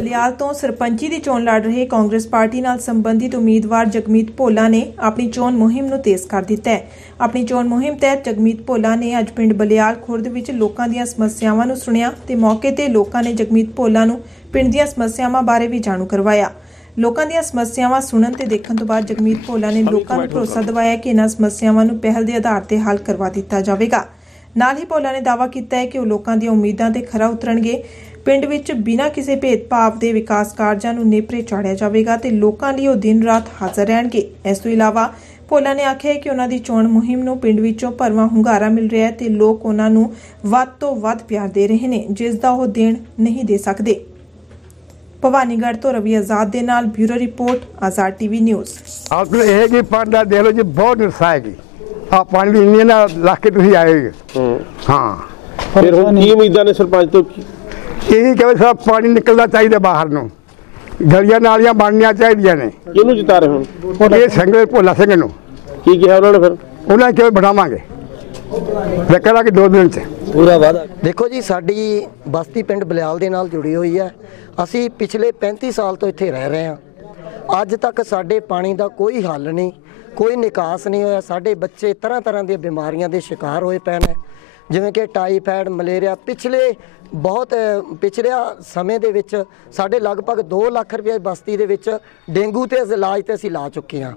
ਬਲਿਆਲ ਤੋਂ ਸਰਪੰਚੀ ਦੀ ਚੋਣ ਲੜ ਰਹੇ ਕਾਂਗਰਸ ਪਾਰਟੀ ਨਾਲ ਸੰਬੰਧਿਤ ਉਮੀਦਵਾਰ ਜਗਮੀਤ ਭੋਲਾ ਨੇ ਆਪਣੀ ਚੋਣ ਮੁਹਿੰਮ ਨੂੰ ਤੇਜ਼ ਕਰ ਦਿੱਤਾ ਹੈ। ਆਪਣੀ ਚੋਣ ਮੁਹਿੰਮ ਤਹਿਤ ਜਗਮੀਤ ਭੋਲਾ ਨੇ ਅੱਜ ਪਿੰਡ ਬਲਿਆਲ ਖੁਰਦ ਵਿੱਚ ਲੋਕਾਂ ਦੀਆਂ ਸਮੱਸਿਆਵਾਂ ਨੂੰ ਸੁਣਿਆ ਤੇ ਮੌਕੇ ਤੇ ਲੋਕਾਂ ਨੇ ਜਗਮੀਤ ਭੋਲਾ ਨੂੰ ਪਿੰਡ ਦੀਆਂ ਸਮੱਸਿਆਵਾਂ ਬਾਰੇ ਵੀ ਜਾਣੂ ਕਰਵਾਇਆ। ਲੋਕਾਂ ਦੀਆਂ ਸਮੱਸਿਆਵਾਂ ਸੁਣਨ ਤੇ ਦੇਖਣ ਤੋਂ ਬਾਅਦ ਜਗਮੀਤ ਭੋਲਾ ਨੇ ਲੋਕਾਂ ਨੂੰ ਭਰੋਸਾ ਦਿਵਾਇਆ ਕਿ ਇਹਨਾਂ ਸਮੱਸਿਆਵਾਂ ਨੂੰ ਪਹਿਲ ਦੇ ਆਧਾਰ ਤੇ ਹੱਲ ਕਰਵਾ ਦਿੱਤਾ ਜਾਵੇਗਾ। ਨਾਲ ਹੀ ਭੋਲਾ ਨੇ ਦਾਅਵਾ ਕੀਤਾ ਹੈ ਕਿ ਉਹ ਲੋਕਾਂ ਦੀਆਂ ਉਮੀਦਾਂ ਤੇ ਖਰਾ ਉਤਰਨਗੇ। ਪਿੰਡ ਵਿੱਚ ਬਿਨਾਂ ਕਿਸੇ ਭੇਦਭਾਵ ਦੇ ਵਿਕਾਸ ਕਾਰਜਾਂ ਨੂੰ ਨੇਪਰੇ ਚਾੜਿਆ ਜਾਵੇਗਾ ਤੇ ਲੋਕਾਂ ਲਈ ਉਹ ਦਿਨ ਰਾਤ ਹਾਜ਼ਰ ਰਹਿਣਗੇ। ਇਸ ਤੋਂ ਇਲਾਵਾ ਭੋਲਾ ਨੇ ਆਖਿਆ ਕਿ ਉਹਨਾਂ ਦੀ ਚੋਣ ਮੁਹਿੰਮ ਨੂੰ ਪਿੰਡ ਵਿੱਚੋਂ ਭਰਵਾਂ ਹੁੰਗਾਰਾ ਮਿਲ ਰਿਹਾ ਹੈ ਤੇ ਲੋਕ ਉਹਨਾਂ ਨੂੰ ਵੱਧ ਤੋਂ ਵੱਧ ਪਿਆਰ ਦੇ ਰਹੇ ਨੇ ਜਿਸ ਦਾ ਉਹ ਦੇਣ ਨਹੀਂ ਦੇ ਸਕਦੇ। ਭਵਾਨੀਗੜ੍ਹ ਤੋਂ ਰਵੀ ਆਜ਼ਾਦ ਦੇ ਨਾਲ bureau report Azad TV news. ਆਪ ਇਹ ਹੈ ਕਿ ਪਾਣੀ ਦਾ ਲਓ ਜੀ ਬਹੁਤ ਨੁਕਸਾ ਹੈ ਜੀ। ਆ ਪਾਣੀ ਦੀ ਇੰਨੀ ਨਾ ਲੱਖ ਕੇ ਤੁਸੀਂ ਆਏ। ਹਾਂ। ਫਿਰ ਹੁਣ ਕੀ ਉਮੀਦਾਂ ਨੇ ਸਰਪੰਚ ਤੋਂ? ਇਹ ਕਿ ਸਭ ਪਾਣੀ ਨਿਕਲਦਾ ਚਾਹੀਦਾ ਬਾਹਰ ਨੂੰ। ਗਲੀਆਂ ਨਾਲੀਆਂ ਬਣਨੀਆਂ ਚਾਹੀਦੀਆਂ ਨੇ। ਕਿਹਨੂੰ ਜਿਤਾ ਰਹੇ ਹੁਣ? ਇਹ ਸੰਗਲੇ ਭੋਲਾ ਸਿੰਘ ਨੂੰ। ਕੀ ਕਿਹਾ ਉਹਨਾਂ ਨੇ ਫਿਰ? ਉਹਨਾਂ ਕਿਵੇਂ ਬਣਾਵਾਂਗੇ। ਵੇਖਣਾ ਕਿ ਦੋ ਦਿਨ ਚ। ਪੂਰਾ ਵਾਦਾ ਦੇਖੋ ਜੀ ਸਾਡੀ ਬਸਤੀ ਪਿੰਡ ਬਲਿਆਲ ਦੇ ਨਾਲ ਜੁੜੀ ਹੋਈ ਹੈ। ਅਸੀਂ ਪਿਛਲੇ 35 ਸਾਲ ਤੋਂ ਇੱਥੇ ਰਹਿ ਰਹੇ ਹਾਂ। ਅੱਜ ਤੱਕ ਸਾਡੇ ਪਾਣੀ ਦਾ ਕੋਈ ਹੱਲ ਨਹੀਂ ਕੋਈ ਨਿਕਾਸ ਨਹੀਂ ਹੋਇਆ। ਸਾਡੇ ਬੱਚੇ ਤਰ੍ਹਾਂ ਤਰ੍ਹਾਂ ਦੀਆਂ ਬਿਮਾਰੀਆਂ ਦੇ ਸ਼ਿਕਾਰ ਹੋਏ ਪਏ ਨੇ। ਜਿਵੇਂ ਕਿ ਟਾਈਫਾਇਡ ਮਲੇਰੀਆ ਪਿਛਲੇ ਬਹੁਤ ਪਿਛਲੇ ਸਮੇਂ ਦੇ ਵਿੱਚ ਸਾਡੇ ਲਗਭਗ 2 ਲੱਖ ਰੁਪਏ ਬਸਤੀ ਦੇ ਵਿੱਚ ਡੇਂਗੂ ਤੇ ਇਲਾਜ ਤੇ ਅਸੀਂ ਲਾ ਚੁੱਕੇ ਹਾਂ।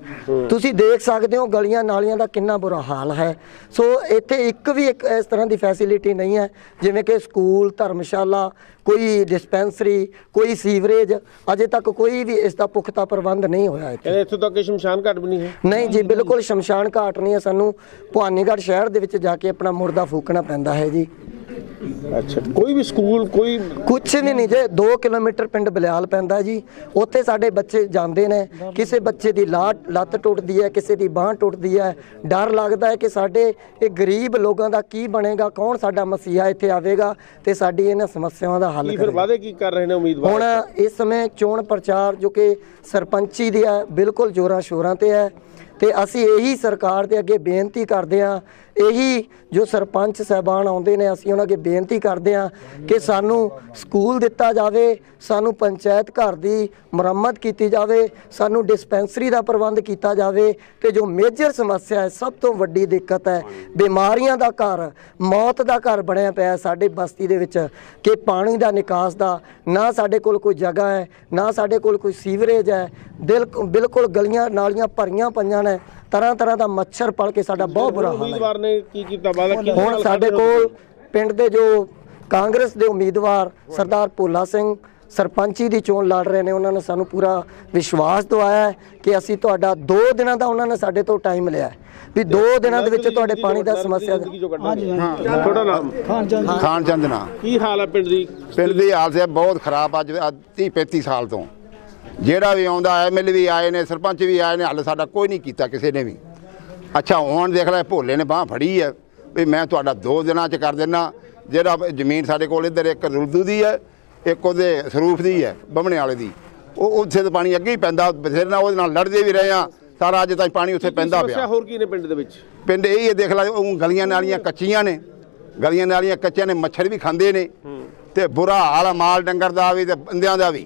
ਤੁਸੀਂ ਦੇਖ ਸਕਦੇ ਹੋ ਗਲੀਆਂ ਨਾਲੀਆਂ ਦਾ ਕਿੰਨਾ ਬੁਰਾ ਹਾਲ ਹੈ। ਸੋ ਇੱਥੇ ਇੱਕ ਵੀ ਇੱਕ ਇਸ ਤਰ੍ਹਾਂ ਦੀ ਫੈਸਿਲਿਟੀ ਨਹੀਂ ਹੈ ਜਿਵੇਂ ਕਿ ਸਕੂਲ ਧਰਮਸ਼ਾਲਾ ਕੋਈ ਡਿਸਪੈਂਸਰੀ ਕੋਈ ਸੀਵਰੇਜ ਅਜੇ ਤੱਕ ਕੋਈ ਵੀ ਇਸ ਦਾ ਪੁਖਤਾ ਪ੍ਰਬੰਧ ਨਹੀਂ ਹੋਇਆ ਇੱਥੇ। ਇੱਥੋਂ ਤੱਕ ਸ਼ਮਸ਼ਾਨ ਘਾਟ ਵੀ ਨਹੀਂ ਹੈ। ਨਹੀਂ ਜੀ ਬਿਲਕੁਲ ਸ਼ਮਸ਼ਾਨ ਘਾਟ ਨਹੀਂ ਹੈ। ਸਾਨੂੰ ਭਵਾਨੀਗੜ੍ਹ ਸ਼ਹਿਰ ਦੇ ਵਿੱਚ ਜਾ ਕੇ ਆਪਣਾ ਮੁਰਦਾ ਫੂਕਣਾ ਪੈਂਦਾ ਹੈ ਜੀ। ਅੱਛਾ ਕੋਈ ਵੀ ਸਕੂਲ ਕੋਈ ਕੁਛ ਵੀ ਨਹੀਂ ਜੇ 2 ਕਿਲੋਮੀਟਰ ਪਿੰਡ ਬਲਿਆਲ ਪੈਂਦਾ ਜੀ। ਉੱਥੇ ਸਾਡੇ ਬੱਚੇ ਜਾਂਦੇ ਨੇ। ਕਿਸੇ ਬੱਚੇ ਦੀ ਲਾਟ ਲੱਤ ਟੁੱਟਦੀ ਹੈ ਕਿਸੇ ਦੀ ਬਾਹ ਟੁੱਟਦੀ ਹੈ। ਡਰ ਲੱਗਦਾ ਹੈ ਕਿ ਸਾਡੇ ਇਹ ਗਰੀਬ ਲੋਕਾਂ ਦਾ ਕੀ ਬਣੇਗਾ ਕੌਣ ਸਾਡਾ ਮਸੀਹਾ ਇੱਥੇ ਆਵੇਗਾ ਤੇ ਸਾਡੀ ਇਹਨਾਂ ਸਮੱਸਿਆਵਾਂ ਦਾ ਹੱਲ ਫਿਰ ਵਾਅਦੇ ਕੀ ਕਰ ਰਹੇ ਨੇ ਹੁਣ ਉਮੀਦਵਾਰ ਇਸ ਸਮੇਂ ਚੋਣ ਪ੍ਰਚਾਰ ਜੋ ਕਿ ਸਰਪੰਚੀ ਦੀ ਹੈ ਬਿਲਕੁਲ ਜੋਰਾਂ ਸ਼ੋਰਾਂ ਤੇ ਹੈ। ਤੇ ਅਸੀਂ ਇਹੀ ਸਰਕਾਰ ਦੇ ਅੱਗੇ ਬੇਨਤੀ ਕਰਦੇ ਹਾਂ ਇਹੀ ਜੋ ਸਰਪੰਚ ਸਹਿਬਾਨ ਆਉਂਦੇ ਨੇ, ਅਸੀਂ ਉਹਨਾਂ ਅੱਗੇ ਬੇਨਤੀ ਕਰਦੇ ਹਾਂ ਕਿ ਸਾਨੂੰ ਸਕੂਲ ਦਿੱਤਾ ਜਾਵੇ, ਸਾਨੂੰ ਪੰਚਾਇਤ ਘਰ ਦੀ ਮੁਰੰਮਤ ਕੀਤੀ ਜਾਵੇ, ਸਾਨੂੰ ਡਿਸਪੈਂਸਰੀ ਦਾ ਪ੍ਰਬੰਧ ਕੀਤਾ ਜਾਵੇ ਤੇ ਜੋ ਮੇਜਰ ਸਮੱਸਿਆ ਹੈ, ਸਭ ਤੋਂ ਵੱਡੀ ਦਿੱਕਤ ਹੈ, ਬਿਮਾਰੀਆਂ ਦਾ ਘਰ, ਮੌਤ ਦਾ ਘਰ ਬਣਿਆ ਪਿਆ ਸਾਡੇ ਬਸਤੀ ਦੇ ਵਿੱਚ, ਕਿ ਪਾਣੀ ਦਾ ਨਿਕਾਸ ਦਾ, ਨਾ ਸਾਡੇ ਕੋਲ ਕੋਈ ਜਗ੍ਹਾ ਹੈ, ਨਾ ਸਾਡੇ ਕੋਲ ਕੋਈ ਸੀਵਰੇਜ ਹੈ ਦਿਲ ਬਿਲਕੁਲ ਗਲੀਆਂ ਨਾਲੀਆਂ ਭਰੀਆਂ ਪਈਆਂ ਨੇ ਤਰ੍ਹਾਂ ਤਰ੍ਹਾਂ ਦਾ ਮੱਛਰ ਪਲ ਕੇ ਸਾਡਾ ਬਹੁਤ ਬੁਰਾ ਹਾਲ ਹੈ। ਉਮੀਦਵਾਰ ਨੇ ਕੀ ਕੀਤਾ? ਵਾਅਦਾ ਕੀ ਹੁਣ ਸਾਡੇ ਕੋਲ ਪਿੰਡ ਦੇ ਜੋ ਕਾਂਗਰਸ ਦੇ ਉਮੀਦਵਾਰ ਸਰਦਾਰ ਭੋਲਾ ਸਿੰਘ ਸਰਪੰਚੀ ਦੀ ਚੋਣ ਲੜ ਰਹੇ ਨੇ ਉਹਨਾਂ ਨੇ ਸਾਨੂੰ ਪੂਰਾ ਵਿਸ਼ਵਾਸ ਦਿਵਾਇਆ ਹੈ ਕਿ ਅਸੀਂ ਤੁਹਾਡਾ 2 ਦਿਨਾਂ ਦਾ ਉਹਨਾਂ ਨੇ ਸਾਡੇ ਤੋਂ ਟਾਈਮ ਲਿਆ ਹੈ। ਵੀ 2 ਦਿਨਾਂ ਦੇ ਵਿੱਚ ਤੁਹਾਡੇ ਪਾਣੀ ਦਾ ਸਮੱਸਿਆ ਦਾ ਤੁਹਾਡਾ ਨਾਮ? ਖਾਨ ਚੰਦ। ਨਾ ਕੀ ਹਾਲ ਹੈ ਪਿੰਡ ਦੀ? ਪਿੰਡ ਦੀ ਹਾਲਤ ਹੈ ਬਹੁਤ ਖਰਾਬ ਅੱਜ 30 35 ਸਾਲ ਤੋਂ। ਜਿਹੜਾ ਵੀ ਆਉਂਦਾ ਐਮਐਲਏ ਵੀ ਆਏ ਨੇ ਸਰਪੰਚ ਵੀ ਆਏ ਨੇ ਹੱਲ ਸਾਡਾ ਕੋਈ ਨਹੀਂ ਕੀਤਾ ਕਿਸੇ ਨੇ ਵੀ। ਅੱਛਾ ਹੁਣ ਦੇਖ ਲੈ ਭੋਲੇ ਨੇ ਬਾਹ ਫੜੀ ਹੈ ਵੀ ਮੈਂ ਤੁਹਾਡਾ ਦੋ ਦਿਨਾਂ ਚ ਕਰ ਦੇਣਾ ਜਿਹੜਾ ਜ਼ਮੀਨ ਸਾਡੇ ਕੋਲ ਇੱਧਰ ਇੱਕ ਰੁਲਦੂ ਦੀ ਹੈ ਇੱਕ ਉਹਦੇ ਸਰੂਫ ਦੀ ਹੈ ਬਮਣੇ ਵਾਲੇ ਦੀ। ਉਹ ਉੱਥੇ ਤਾਂ ਪਾਣੀ ਅੱਗੇ ਹੀ ਪੈਂਦਾ ਬਥੇਰੇ ਨਾਲ ਉਹਦੇ ਨਾਲ ਲੜਦੇ ਵੀ ਰਹੇ ਆ। ਸਾਰਾ ਅੱਜ ਤਾਈਂ ਪਾਣੀ ਉੱਥੇ ਪੈਂਦਾ ਸਮੱਸਿਆ ਪਿਆ ਹੋਰ ਕੀ ਨੇ ਪਿੰਡ ਦੇ ਵਿੱਚ? ਪਿੰਡ ਇਹ ਹੀ ਹੈ, ਦੇਖ ਲੈ ਉਹ ਗਲੀਆਂ ਨਾਲੀਆਂ ਕੱਚੀਆਂ ਨੇ। ਗਲੀਆਂ ਨਾਲੀਆਂ ਕੱਚੀਆਂ ਨੇ ਮੱਛਰ ਵੀ ਖਾਂਦੇ ਨੇ। ਤੇ ਬੁਰਾ ਹਾਲ ਮਾਲ ਡੰਗਰ ਦਾ ਵੀ ਤੇ ਬੰਦਿਆਂ ਦਾ ਵੀ।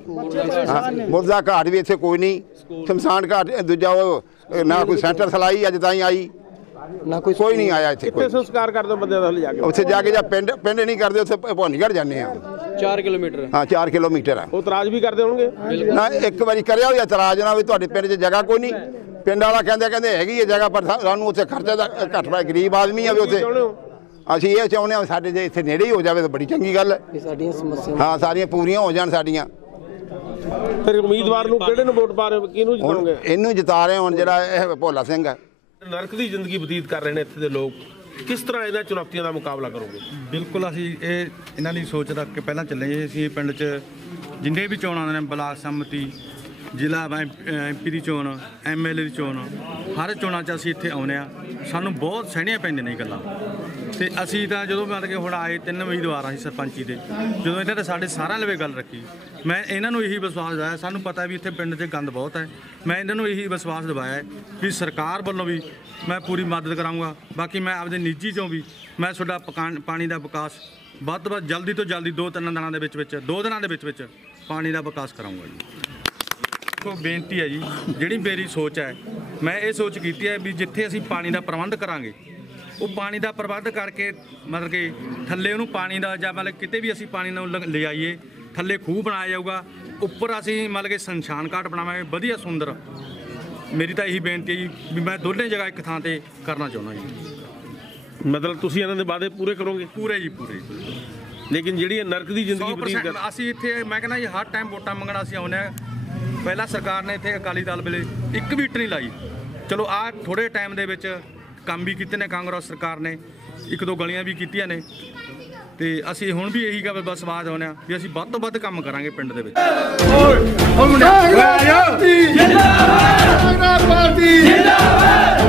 ਮੁਰਦਾ ਘਾਟ ਵੀ ਇੱਥੇ ਕੋਈ ਨਹੀਂ। ਸ਼ਮਸ਼ਾਨ ਘਾਟ ਇਹ ਦੂਜਾ ਉਹ ਨਾ ਕੋਈ ਸੈਂਟਰ ਸਲਾਈ ਅੱਜ ਤਾਈਂ ਆਈ। ਨਾ ਕੋਈ ਕੋਈ ਨਹੀਂ ਆਇਆ ਇੱਥੇ ਕਿੱਥੇ ਸੰਸਕਾਰ ਕਰਦੇ ਹੋ ਬੰਦਿਆਂ ਦਾ ਹਲੇ ਜਾ ਕੇ? ਉੱਥੇ ਜਾ ਕੇ ਜਾਂ ਪਿੰਡ ਪਿੰਡ ਨਹੀਂ ਕਰਦੇ ਉੱਥੇ ਭਵਾਨੀਗੜ੍ਹ ਜਾਂਦੇ ਆ 4 ਕਿਲੋਮੀਟਰ। ਹਾਂ 4 ਕਿਲੋਮੀਟਰ ਆ। ਉਹ ਇਤਰਾਜ਼ ਵੀ ਕਰਦੇ ਹੋਣਗੇ? ਨਾ ਇੱਕ ਵਾਰੀ ਕਰਿਆ ਹੋਇਆ ਇਤਰਾਜ਼ ਨਾ ਵੀ ਤੁਹਾਡੇ ਪਿੰਡ 'ਚ ਜਗ੍ਹਾ ਕੋਈ ਨਹੀਂ। ਪਿੰਡ ਵਾਲਾ ਕਹਿੰਦੇ ਕਹਿੰਦੇ ਹੈਗੀ ਹੈ ਜਗ੍ਹਾ ਪਰ ਸਾਨੂੰ ਉੱਥੇ ਖਰਚਾ ਦਾ ਘੱਟ ਪਾ ਗਰੀਬ ਆਦਮੀ ਆ ਵੀ ਉੱਥੇ। ਅਸੀਂ ਇਹ ਚਾਹੁੰਦੇ ਹਾਂ ਵੀ ਸਾਡੇ ਜੇ ਇੱਥੇ ਨੇੜੇ ਹੀ ਹੋ ਜਾਵੇ ਤਾਂ ਬੜੀ ਚੰਗੀ ਗੱਲ ਹੈ। ਸਾਡੀਆਂ ਸਮੱਸਿਆਵਾਂ ਹਾਂ ਸਾਰੀਆਂ ਪੂਰੀਆਂ ਹੋ ਜਾਣ ਸਾਡੀਆਂ। ਫਿਰ ਉਮੀਦਵਾਰ ਨੂੰ ਕਿਹੜੇ ਨੂੰ ਵੋਟ ਪਾ ਰਹੇ ਹੋ? ਕਿਹਨੂੰ ਜਿਤਾਉਂਗੇ ਇਹਨੂੰ ਜਿਤਾ ਰਹੇ ਹੁਣ ਜਿਹੜਾ ਇਹ ਭੋਲਾ ਸਿੰਘ ਹੈ। ਨਰਕ ਦੀ ਜ਼ਿੰਦਗੀ ਬਤੀਤ ਕਰ ਰਹੇ ਨੇ ਇੱਥੇ ਦੇ ਲੋਕ। ਕਿਸ ਤਰ੍ਹਾਂ ਇਹਨਾਂ ਚੁਣੌਤੀਆਂ ਦਾ ਮੁਕਾਬਲਾ ਕਰੋਗੇ? ਬਿਲਕੁਲ ਅਸੀਂ ਇਹ ਇਹਨਾਂ ਲਈ ਸੋਚ ਰੱਖ ਕੇ ਪਹਿਲਾਂ ਚੱਲੇ ਜੀ ਅਸੀਂ ਪਿੰਡ 'ਚ ਜਿੰਨੇ ਵੀ ਚੋਣ ਆਉਂਦੇ ਨੇ ਬਲਾਕ ਸੰਮਤੀ ਜ਼ਿਲ੍ਹਾ ਐਮਪੀ ਦੀ ਚੋਣ ਐਮਐਲਏ ਦੀ ਚੋਣ ਹਰ ਚੋਣਾਂ 'ਚ ਅਸੀਂ ਇੱਥੇ ਆਉਂਦੇ ਆ ਸਾਨੂੰ ਬਹੁਤ ਸਹਿਣੀਆਂ ਪੈਂਦੀਆਂ ਨੇ ਇਹ ਗੱਲਾਂ। ਤੇ ਅਸੀਂ ਤਾਂ ਜਦੋਂ ਮਤਲਬ ਕਿ ਹੁਣ ਆਏ ਤਿੰਨ ਉਮੀਦਵਾਰ ਆ ਸੀ ਸਰਪੰਚੀ ਦੇ, ਜਦੋਂ ਇਹਨਾਂ ਨੇ ਸਾਡੇ ਸਾਰਿਆਂ ਲਵੇ ਗੱਲ ਰੱਖੀ। ਮੈਂ ਇਹਨਾਂ ਨੂੰ ਇਹੀ ਵਿਸ਼ਵਾਸ ਦਿਵਾਇਆ, ਸਾਨੂੰ ਪਤਾ ਵੀ ਇੱਥੇ ਪਿੰਡ 'ਚ ਗੰਦ ਬਹੁਤ ਹੈ। ਮੈਂ ਇਹਨਾਂ ਨੂੰ ਇਹੀ ਵਿਸ਼ਵਾਸ ਦਿਵਾਇਆ ਵੀ ਸਰਕਾਰ ਵੱਲੋਂ ਵੀ ਮੈਂ ਪੂਰੀ ਮਦਦ ਕਰਾਂਗਾ। ਬਾਕੀ ਮੈਂ ਆਪਦੇ ਨਿੱਜੀ ਚੋਂ ਵੀ ਮੈਂ ਤੁਹਾਡਾ ਪਕਾਨ- ਪਾਣੀ ਦਾ ਵਿਕਾਸ ਵੱਧ ਤੋਂ ਵੱਧ ਜਲਦੀ ਤੋਂ ਜਲਦੀ ਦੋ ਤਿੰਨ ਦਿਨਾਂ ਦੇ ਵਿੱਚ ਵਿੱਚ, ਦੋ ਦਿਨਾਂ ਦੇ ਵਿੱਚ ਵਿੱਚ ਪਾਣੀ ਦਾ ਵਿਕਾਸ ਕਰਾਉਂਗਾ ਜੀ। ਕੋ ਬੇਨਤੀ ਹੈ ਜੀ, ਜਿਹੜੀ ਮੇਰੀ ਸੋਚ ਹੈ, ਮੈਂ ਇਹ ਸੋਚ ਕੀਤੀ ਹੈ ਵੀ ਜਿੱਥੇ ਅਸੀਂ ਪਾਣੀ ਦਾ ਪ੍ਰਬੰਧ ਕਰਾਂਗੇ ਉਹ ਪਾਣੀ ਦਾ ਪ੍ਰਬੰਧ ਕਰਕੇ ਮਤਲਬ ਕਿ ਥੱਲੇ ਉਹਨੂੰ ਪਾਣੀ ਦਾ ਜਾਂ ਮਤਲਬ ਕਿਤੇ ਵੀ ਅਸੀਂ ਪਾਣੀ ਨੂੰ ਲ- ਲਿਜਾਈਏ ਥੱਲੇ ਖੂਹ ਬਣਾਇਆ ਜਾਊਗਾ ਉੱਪਰ ਅਸੀਂ ਮਤਲਬ ਕਿ ਸੰਸ਼ਾਨ ਘਾਟ ਬਣਾਵਾਂਗੇ ਵਧੀਆ ਸੁੰਦਰ। ਮੇਰੀ ਤਾਂ ਇਹੀ ਬੇਨਤੀ ਹੈ ਜੀ ਵੀ ਮੈਂ ਦੋਨੇ ਜਗ੍ਹਾ ਇੱਕ ਥਾਂ ਤੇ ਕਰਨਾ ਚਾਹੁੰਦਾ ਜੀ। ਮਤਲਬ ਤੁਸੀਂ ਇਹਨਾਂ ਦੇ ਵਾਅਦੇ ਪੂਰੇ ਕਰੋਗੇ? ਪੂਰੇ ਜੀ ਪੂਰੇ। ਲੇਕਿਨ ਜਿਹੜੀ ਇਹ ਨਰਕ ਦੀ ਜ਼ਿੰਦਗੀ ਬਤੀਤ 100% ਕਰ ਅਸੀਂ ਇੱਥੇ ਮੈਂ ਕਹਿੰਦਾ ਜੀ ਹਰ ਟਾਈਮ ਵੋਟਾਂ ਮੰਗਣ ਅਸੀਂ ਆਉਂਦੇ ਹਾਂ। ਪਹਿਲਾਂ ਸਰਕਾਰ ਨੇ ਇੱਥੇ ਅਕਾਲੀ ਦਲ ਵੇਲੇ ਇੱਕ ਵੀ ਇੱਟ ਨਹੀਂ ਲਾਈ। ਚਲੋ ਆ ਥੋੜੇ ਟਾਈਮ ਦੇ ਵਿੱਚ ਕੰਮ ਵੀ ਕੀਤੇ ਨੇ ਕਾਂਗਰਸ ਸਰਕਾਰ ਨੇ, ਇੱਕ ਦੋ ਗਲੀਆਂ ਵੀ ਕੀਤੀਆਂ ਨੇ। ਤੇ ਅਸੀਂ ਹੁਣ ਵੀ ਇਹੀ ਗੱਲ ਬਸ ਆਵਾਜ਼ ਆਉਂਦੇ ਹਾਂ ਵੀ ਅਸੀਂ ਵੱਧ ਤੋਂ ਵੱਧ ਕੰਮ ਕਰਾਂਗੇ ਪਿੰਡ ਦੇ ਵਿੱਚ। ਜਿੰਦਾਬਾਦ! ਪਾਰਟੀ ਜਿੰਦਾਬਾਦ!